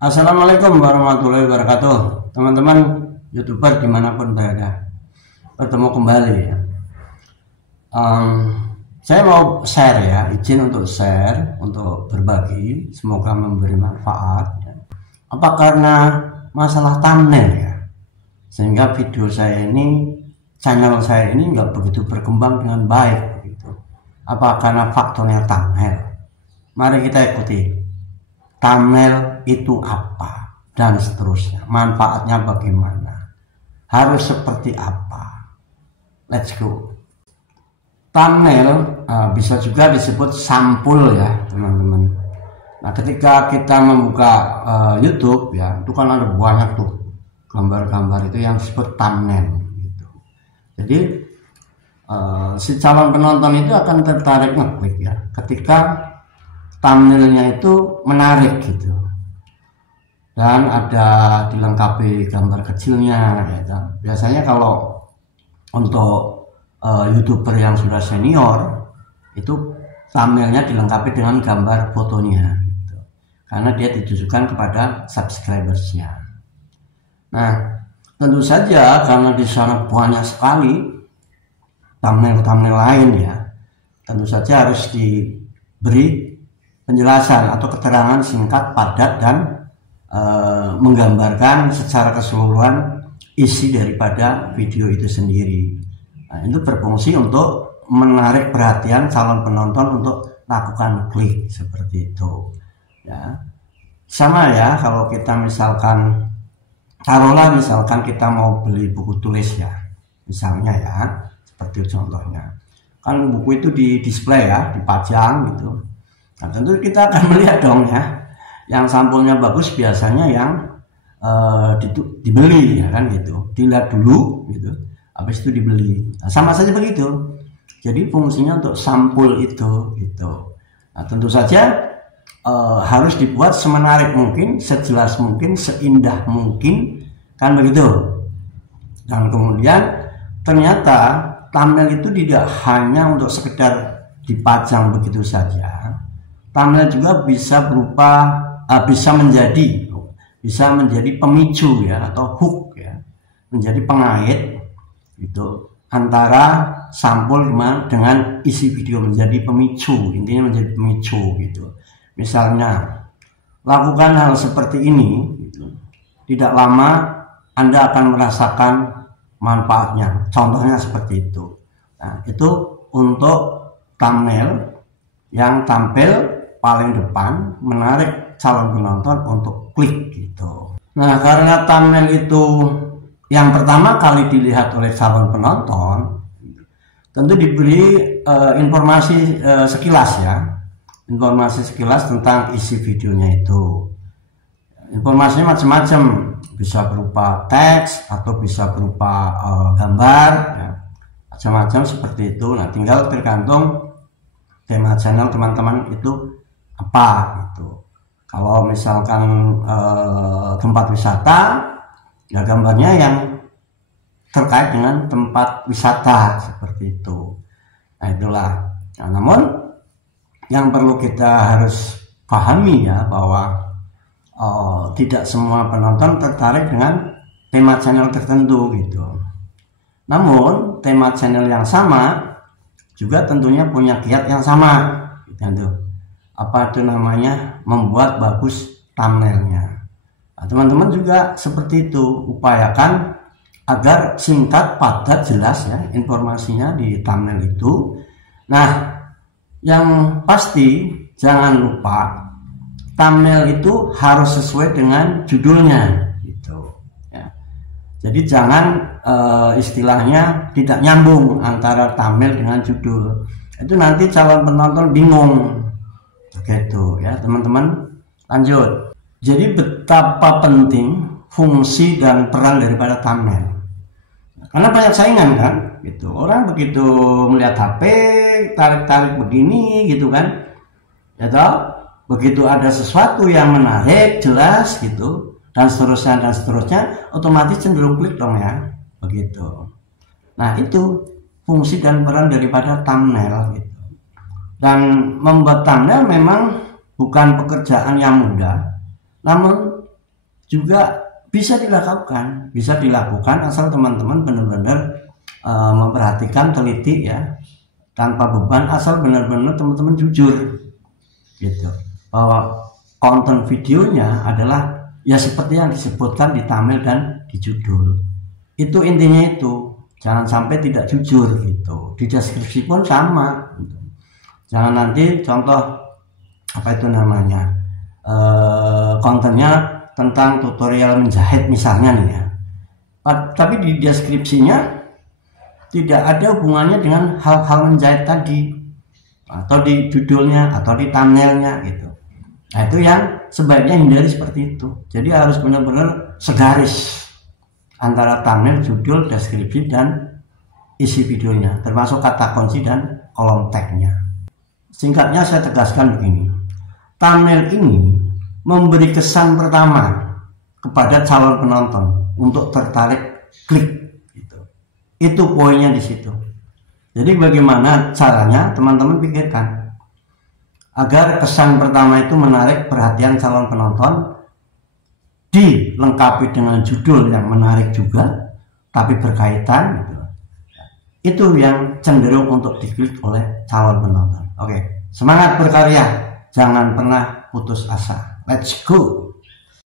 Assalamualaikum warahmatullahi wabarakatuh, teman-teman YouTuber dimanapun berada. Bertemu kembali ya. Saya mau share ya, izin untuk share, untuk berbagi, semoga memberi manfaat ya. Apa karena masalah thumbnail ya, sehingga video saya ini, channel saya ini nggak begitu berkembang dengan baik begitu. Apa karena faktornya thumbnail? Mari kita ikuti. Thumbnail itu apa dan seterusnya, manfaatnya bagaimana, harus seperti apa. Let's go. Thumbnail bisa juga disebut sampul ya teman-teman. Nah, ketika kita membuka YouTube ya, itu kan ada banyak tuh gambar-gambar itu yang disebut thumbnail gitu. Jadi si calon penonton itu akan tertarik ngeklik ya ketika thumbnailnya itu menarik gitu, dan ada dilengkapi gambar kecilnya ya. Biasanya kalau untuk YouTuber yang sudah senior itu thumbnailnya dilengkapi dengan gambar fotonya gitu, karena dia ditujukan kepada subscribersnya. Nah, tentu saja karena di sana banyak sekali thumbnail lain ya, tentu saja harus diberi penjelasan atau keterangan singkat, padat, dan menggambarkan secara keseluruhan isi daripada video itu sendiri. Nah, itu berfungsi untuk menarik perhatian calon penonton untuk lakukan klik seperti itu. Ya, sama ya kalau kita misalkan, taruhlah misalkan kita mau beli buku tulis ya, misalnya ya, seperti contohnya, kan buku itu di display ya, dipajang gitu. Nah, tentu kita akan melihat dong ya, yang sampulnya bagus biasanya yang dibeli ya kan gitu, dilihat dulu gitu, habis itu dibeli. Nah, sama saja begitu. Jadi fungsinya untuk sampul itu gitu. Nah, tentu saja harus dibuat semenarik mungkin, sejelas mungkin, seindah mungkin, kan begitu. Dan kemudian ternyata thumbnail itu tidak hanya untuk sekedar dipajang begitu saja. Thumbnail juga bisa berupa bisa menjadi pemicu ya, atau hook ya, menjadi pengait itu antara sampul dengan isi video, menjadi pemicu, intinya menjadi pemicu gitu. Misalnya lakukan hal seperti ini gitu, tidak lama Anda akan merasakan manfaatnya, contohnya seperti itu. Nah, itu untuk thumbnail yang tampil paling depan, menarik calon penonton untuk klik gitu. Nah, karena thumbnail itu yang pertama kali dilihat oleh calon penonton, tentu diberi informasi sekilas ya, informasi sekilas tentang isi videonya itu. Informasinya macam-macam, bisa berupa teks atau bisa berupa gambar ya, macam-macam seperti itu. Nah, tinggal tergantung tema channel teman-teman itu apa gitu. Kalau misalkan tempat wisata, ya gambarnya yang terkait dengan tempat wisata seperti itu. Nah, itulah. Nah, namun yang perlu kita harus pahami ya, bahwa tidak semua penonton tertarik dengan tema channel tertentu gitu. Namun tema channel yang sama juga tentunya punya kiat yang sama gitu. Apa itu namanya, membuat bagus thumbnailnya. Nah, teman-teman juga seperti itu, upayakan agar singkat, padat, jelas ya informasinya di thumbnail itu. Nah, yang pasti jangan lupa thumbnail itu harus sesuai dengan judulnya gitu ya. Jadi jangan istilahnya tidak nyambung antara thumbnail dengan judul. Itu nanti calon penonton bingung. Begitu ya teman-teman. Lanjut. Jadi betapa penting fungsi dan peran daripada thumbnail. Karena banyak saingan kan gitu. Orang begitu melihat HP tarik-tarik begini gitu kan. Ya toh, begitu ada sesuatu yang menarik, jelas gitu, dan seterusnya, otomatis cenderung klik dong ya. Begitu. Nah, itu fungsi dan peran daripada thumbnail gitu. Dan membuat thumbnail memang bukan pekerjaan yang mudah, namun juga bisa dilakukan asal teman-teman benar-benar memperhatikan, teliti ya, tanpa beban, asal benar-benar teman-teman jujur gitu, bahwa konten videonya adalah ya seperti yang disebutkan di thumbnail dan di judul. Itu intinya itu, jangan sampai tidak jujur gitu. Di deskripsi pun sama gitu. Jangan nanti contoh apa itu namanya, kontennya tentang tutorial menjahit misalnya nih ya, tapi di deskripsinya tidak ada hubungannya dengan hal-hal menjahit tadi, atau di judulnya atau di thumbnailnya gitu. Nah itu yang sebaiknya hindari seperti itu. Jadi harus benar-benar segaris antara thumbnail, judul, deskripsi, dan isi videonya, termasuk kata kunci dan kolom tagnya. Singkatnya saya tegaskan begini, thumbnail ini memberi kesan pertama kepada calon penonton untuk tertarik klik gitu. Itu poinnya di situ. Jadi bagaimana caranya, teman-teman pikirkan agar kesan pertama itu menarik perhatian calon penonton, dilengkapi dengan judul yang menarik juga tapi berkaitan gitu. Itu yang cenderung untuk diklik oleh calon penonton. Oke, semangat berkarya, jangan pernah putus asa. Let's go.